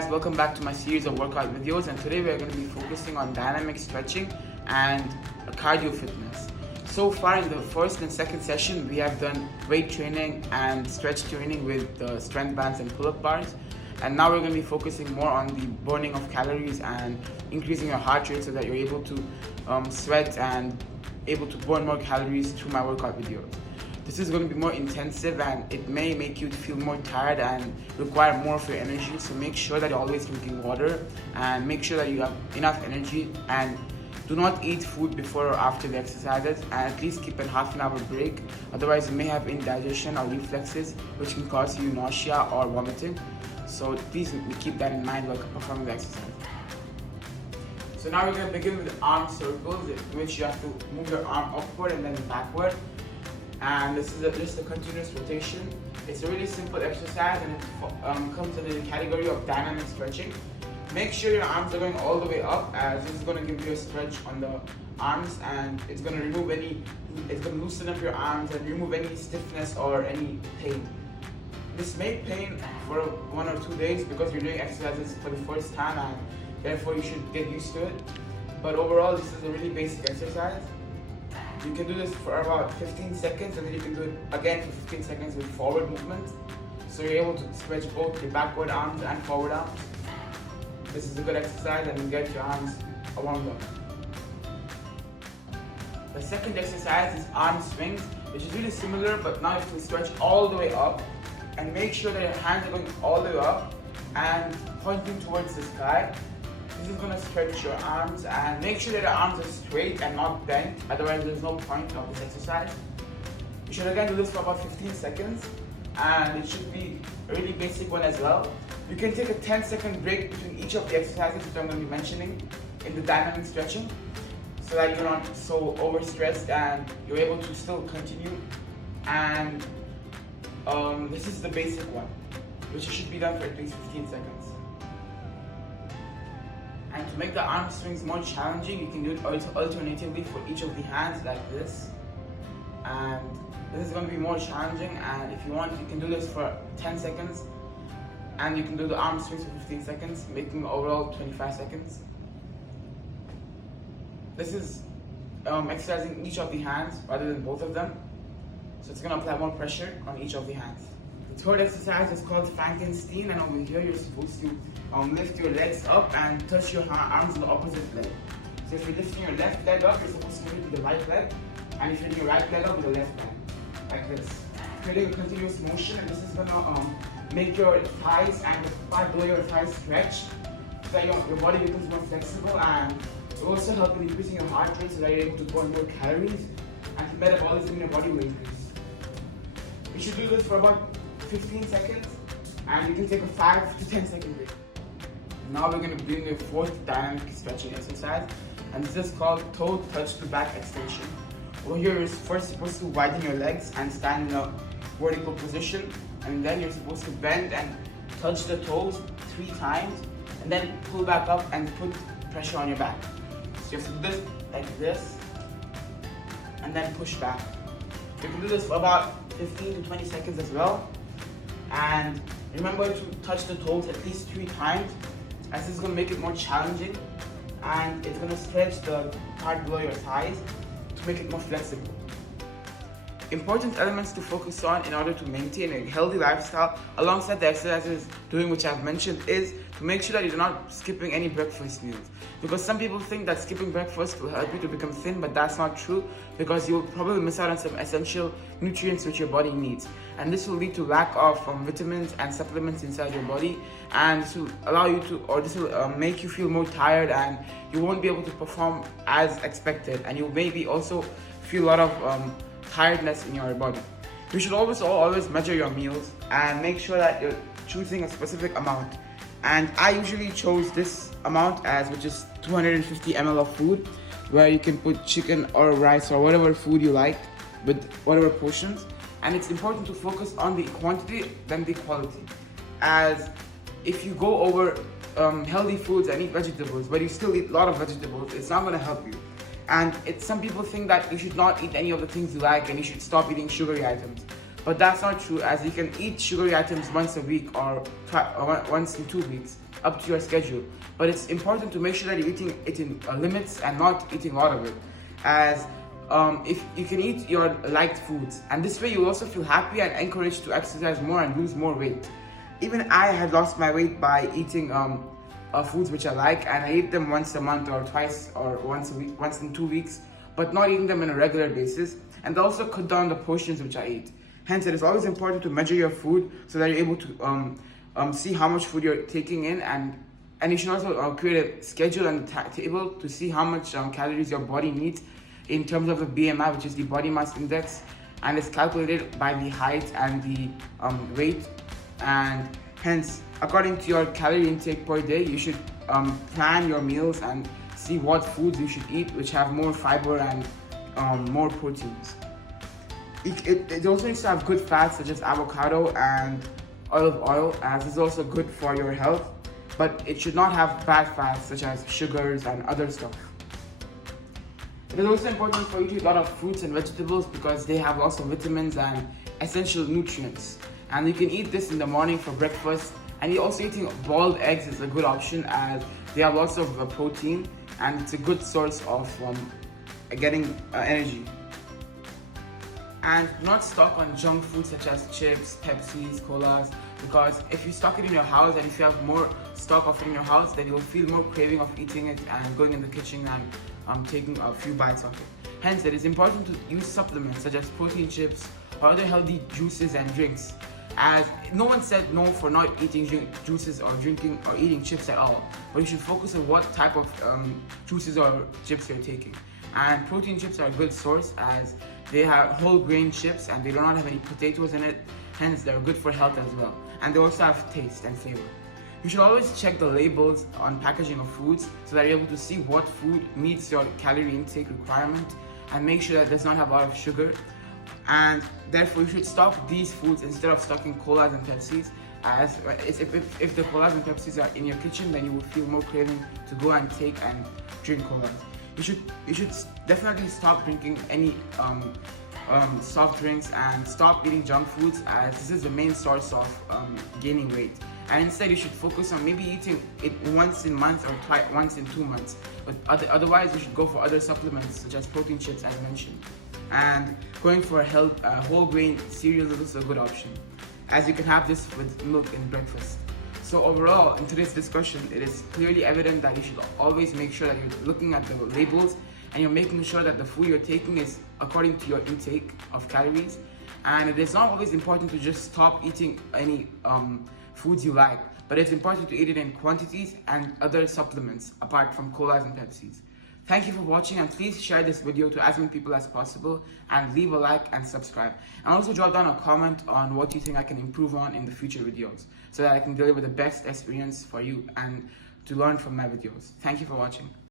guys, welcome back to my series of workout videos, and today we are going to be focusing on dynamic stretching and cardio fitness. So far in the first and second session we have done weight training and stretch training with the strength bands and pull-up bars, and now we're going to be focusing more on the burning of calories and increasing your heart rate so that you're able to sweat and able to burn more calories through my workout videos. This is going to be more intensive and it may make you feel more tired and require more of your energy, so make sure that you're always drinking water and make sure that you have enough energy, and do not eat food before or after the exercises, and at least keep a half an hour break, otherwise you may have indigestion or reflexes which can cause you nausea or vomiting. So please keep that in mind while performing the exercise. So now we're going to begin with arm circles, in which you have to move your arm upward and then backward. And this is just a continuous rotation. It's a really simple exercise and it comes under the category of dynamic stretching. Make sure your arms are going all the way up, as this is going to give you a stretch on the arms, and it's going to loosen up your arms and remove any stiffness or any pain. This may pain for 1 or 2 days because you're doing exercises for the first time and therefore you should get used to it. But overall, this is a really basic exercise. You can do this for about 15 seconds and then you can do it again for 15 seconds with forward movement. So you're able to stretch both your backward arms and forward arms. This is a good exercise and you get your arms warmed up. The second exercise is arm swings, which is really similar, but now you have to stretch all the way up and make sure that your hands are going all the way up and pointing towards the sky. This is going to stretch your arms, and make sure that your arms are straight and not bent, otherwise there's no point of this exercise. You should again do this for about 15 seconds and it should be a really basic one as well. You can take a 10-second break between each of the exercises which I'm going to be mentioning in the dynamic stretching, so that you're not so overstressed and you're able to still continue. And this is the basic one, which should be done for at least 15 seconds. And to make the arm swings more challenging, you can do it alternatively for each of the hands like this. And this is going to be more challenging, and if you want you can do this for 10 seconds and you can do the arm swings for 15 seconds, making overall 25 seconds. This is exercising each of the hands rather than both of them, so it's going to apply more pressure on each of the hands. The third exercise is called Frankenstein, and over here you're supposed to lift your legs up and touch your arms on the opposite leg. So if you're lifting your left leg up, you're supposed to do it with the right leg, and if you're lifting your right leg up with the left leg, like this. Creating a continuous motion, and this is going to make your thighs and the part below your thighs stretch, so that your body becomes more flexible, and it will also help in increasing your heart rate so that you're able to burn more calories, and the metabolism in your body will increase. You should do this for about 15 seconds and you can take a 5 to 10 second break. Now we're going to bring the fourth dynamic stretching exercise, and this is called toe touch to back extension. Over here you're first supposed to widen your legs and stand in a vertical position, and then you're supposed to bend and touch the toes 3 times and then pull back up and put pressure on your back. So you have to do this like this and then push back. You can do this for about 15 to 20 seconds as well. And remember to touch the toes at least 3 times, as this is going to make it more challenging, and it's going to stretch the part below your thighs to make it more flexible. Important elements to focus on in order to maintain a healthy lifestyle alongside the exercises doing which I've mentioned is to make sure that you're not skipping any breakfast meals, because some people think that skipping breakfast will help you to become thin, but that's not true, because you'll probably miss out on some essential nutrients which your body needs, and this will lead to lack of vitamins and supplements inside your body, and this will allow you to, or this will make you feel more tired and you won't be able to perform as expected, and you maybe also feel a lot of tiredness in your body. You should always measure your meals and make sure that you're choosing a specific amount. And I usually chose this amount, which is 250 ml of food, where you can put chicken or rice or whatever food you like with whatever portions. And it's important to focus on the quantity than the quality, as if you go over healthy foods and eat vegetables but you still eat a lot of vegetables, it's not going to help you. And some people think that you should not eat any of the things you like and you should stop eating sugary items. But that's not true, as you can eat sugary items once a week or once in 2 weeks, up to your schedule. But it's important to make sure that you're eating it in limits and not eating a lot of it, as if you can eat your liked foods, and this way you'll also feel happy and encouraged to exercise more and lose more weight. Even I had lost my weight by eating foods which I like, and I eat them once a month or twice or once a week, once in 2 weeks, but not eating them on a regular basis, and also cut down the portions which I eat. Hence, it is always important to measure your food so that you're able to see how much food you're taking in, and you should also create a schedule and a table to see how much calories your body needs in terms of the BMI, which is the body mass index, and it's calculated by the height and the weight. And hence, according to your calorie intake per day, you should plan your meals and see what foods you should eat which have more fiber and more proteins. It also needs to have good fats such as avocado and olive oil, as it's also good for your health, but it should not have bad fats such as sugars and other stuff. It is also important for you to eat a lot of fruits and vegetables because they have lots of vitamins and essential nutrients. And you can eat this in the morning for breakfast. And also eating boiled eggs is a good option, as they have lots of protein and it's a good source of getting energy. And not stock on junk food such as chips, Pepsis, colas, because if you stock it in your house and if you have more stock of it in your house, then you'll feel more craving of eating it and going in the kitchen and taking a few bites of it. Hence, it is important to use supplements such as protein chips or other healthy juices and drinks, as no one said no for not eating juices or drinking or eating chips at all, but you should focus on what type of juices or chips you're taking. And protein chips are a good source, as they have whole grain chips and they do not have any potatoes in it, hence they're good for health as well, and they also have taste and flavor. You should always check the labels on packaging of foods so that you're able to see what food meets your calorie intake requirement, and make sure that it does not have a lot of sugar. And therefore you should stock these foods instead of stocking colas and Pepsis, as if the colas and Pepsis are in your kitchen, then you will feel more craving to go and take and drink colas. You should definitely stop drinking any soft drinks and stop eating junk foods, as this is the main source of gaining weight. And instead you should focus on maybe eating it once in a month or once in 2 months. But otherwise you should go for other supplements such as protein chips as mentioned. And going for a whole grain cereal is also a good option, as you can have this with milk in breakfast. So overall, in today's discussion, it is clearly evident that you should always make sure that you're looking at the labels and you're making sure that the food you're taking is according to your intake of calories. And it is not always important to just stop eating any foods you like, but it's important to eat it in quantities and other supplements apart from colas and Pepsis. Thank you for watching, and please share this video to as many people as possible, and leave a like and subscribe. And also drop down a comment on what you think I can improve on in the future videos, so that I can deliver the best experience for you and to learn from my videos. Thank you for watching.